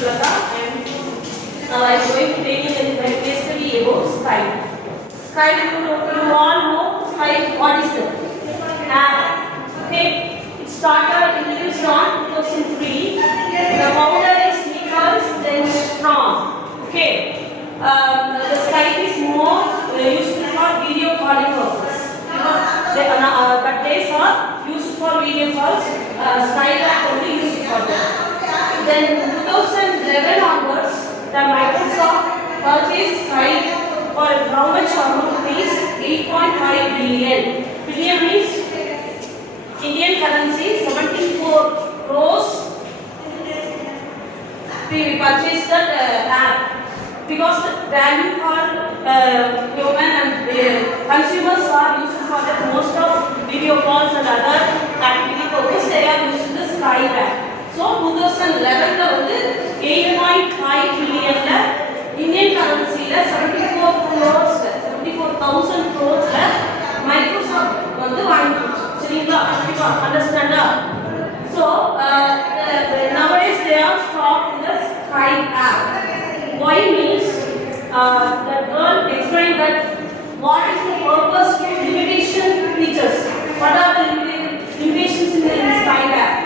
Shulaka. Now I am going to take it very basically about Skype. Skype, you all know Skype. What is it? Okay, it started introduced on 2003. The founder is Nicholas then Strong. Okay, the Skype is more used for video calling purpose. But days are used for video calls. Skype are only used for that. Then 2011 onwards, the Microsoft purchased Skype for how much amount is 8.5 billion. Billion means Indian currency 74 crores. We purchased that app because the value for human and consumers are used for the most of video calls and other activity purpose. They are using the Skype app. So 2011 la வந்து 8.5 billion la Indian currency la 74 crores 74,000 crores la Microsoft வந்து வாங்கிடுச்சு. சரிங்களா? கண்டிப்பா understand? So nowadays they are stopped in the Skype app. Why means the girl explained that what is the purpose of limitation features. What are the limitations in the Skype app?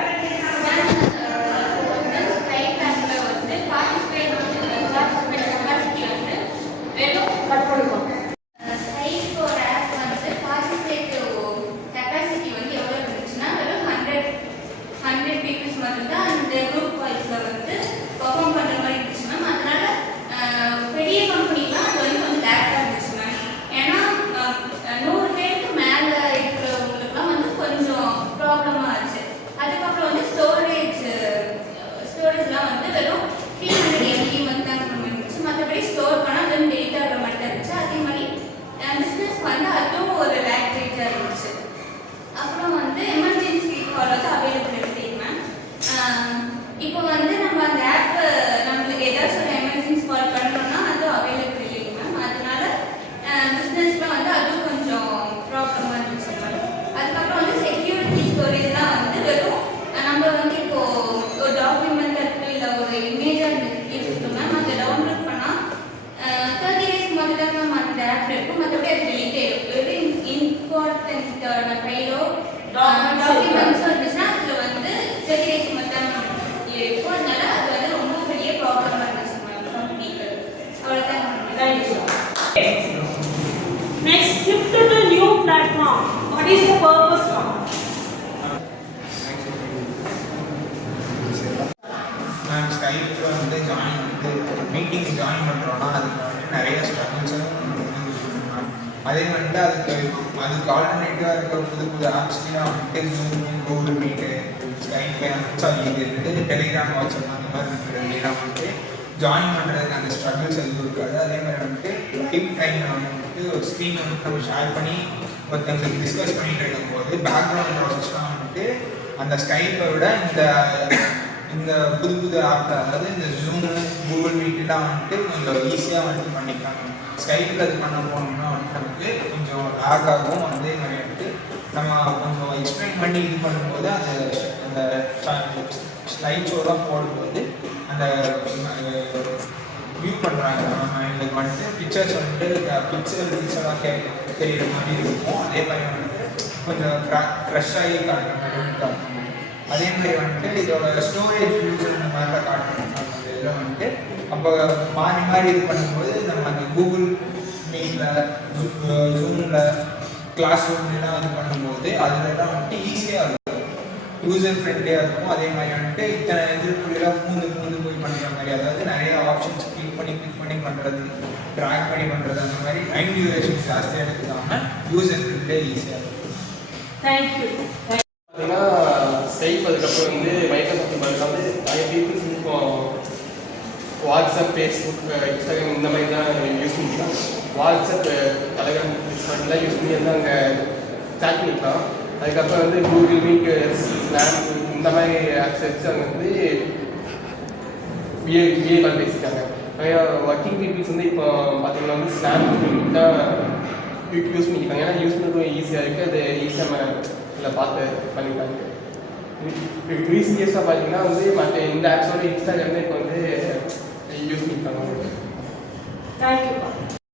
Next, shift to the new platform. What is the purpose of? நான் ஸ்கைப்ல வந்து meeting join பண்ணுறோன்னா அதுக்கு வந்து நிறைய struggles அதே வந்துட்டு அதுக்கு ஆல்டர்னேட்டிவாக இருக்கிற புது புது ஆப்ஸ்லாம் வந்துட்டு ஜூம் கூகுள் மீட்டு ஸ்கைப் இது டெலிகிராம் வாட்ஸ்அப் அந்த மாதிரி இருக்கிறதுலாம் வந்துட்டு ஜாயின் பண்ணுறதுக்கு அந்த ஸ்ட்ரகிள்ஸ் எதுவும் இருக்காது. அதே மாதிரி வந்துட்டு லைவ் டைமில் வந்துட்டு ஒரு ஸ்க்ரீன் வந்து நம்ம ஷேர் பண்ணி ஒருத்தங்களுக்கு டிஸ்கஸ் பண்ணிட்டு இருக்கும்போது பேக்ரவுண்ட் ப்ராசஸ்லாம் வந்துட்டு அந்த ஸ்கைப்பை விட இந்த புது புது ஆப் அதாவது இந்த ஜூமு கூகுள் மீட்லாம் வந்துட்டு கொஞ்சம் ஈஸியாக வந்துட்டு பண்ணிக்கலாம். ஸ்கைப்பில் அது பண்ண போனோம்னா வந்துட்டு நமக்கு கொஞ்சம் லேக் ஆகும். அதே மாதிரி வந்துட்டு நம்ம கொஞ்சம் எக்ஸ்பிளைன் பண்ணி இது பண்ணும்போது அந்த ஸ்லைட் ஷோலாம் போடும்போது அந்த வியூ பண்ணுறாங்க நம்ம எங்களுக்கு வந்துட்டு பிக்சர்ஸ் வந்துட்டு பிக்சராக தெரிகிற மாதிரி இருக்கும். அதே மாதிரி வந்துட்டு கொஞ்சம் க்ரஷ் ஆகி காட்டுற மாதிரி காட்டணும். அதே மாதிரி வந்துட்டு இதோட ஸ்டோரேஜ் யூஸ் இந்த மாதிரிலாம் காட்டணும். அந்த இதில் வந்துட்டு அப்போ மாறி இது பண்ணும்போது நம்ம அந்த கூகுள் மீட்டில் ஜூமில் கிளாஸ் ரூம்லாம் இது பண்ணும்போது அதுலலாம் வந்துட்டு ஈஸியாக இருக்கும், யூசர் ஃப்ரெண்ட்லியாக இருக்கும். அதே மாதிரி வந்துட்டு இத்தனை எதிர்ப்புலாம் பூந்து போய் பண்ணுற மாதிரி, அதாவது நிறைய ஆப்ஷன்ஸ் கிளிக் பண்ணி பண்ணுறது, ட்ராக் பண்ணி பண்ணுறது, அந்த மாதிரி டைம் டியூரேஷன் ஜாஸ்தியாக எடுத்துக்காமல் யூசர் ஃப்ரெண்ட்லியாக ஈஸியாக இருக்கும். தேங்க்யூ. பார்த்தீங்கன்னா ஸ்கைப் அதுக்கப்புறம் வந்து மைக்ரோசாஃப்ட் பதில் வந்து நிறைய பீப்புள்ஸ் இப்போ வாட்ஸ்அப், ஃபேஸ்புக், இன்ஸ்டாகிராம் இந்த மாதிரி தான் யூஸ் பண்ணிக்கலாம். வாட்ஸ்அப், டெலிகிராம், டிஸ்கார்ட்லாம் யூஸ் பண்ணி வந்து அங்கே சேட் பண்ணிக்கலாம். அதுக்கப்புறம் வந்து கூகுள் மீட், ஸ்னாப் இந்த மாதிரி ஆப்ஸ் வச்சு அங்கே வந்து வீடியோ கால் பேசிட்டாங்க. நிறையா ஒர்க்கிங் பீப்புள்ஸ் வந்து இப்போ பார்த்தீங்கன்னா வந்து ஸ்னாப் தான் யூஸ் பண்ணிக்கலாம். ஏன்னா யூஸ் பண்ணுறது ஈஸியாக இருக்குது, அது ஈஸியாக இல்லை பார்த்து பண்ணிக்கலாம். ரீசன்ட் இயர்ஸாக பார்த்தீங்கன்னா வந்து மற்ற இந்த ஆப்ஸோட இன்ஸ்டாகிராம் இப்போ வந்து தேங்க்யூ.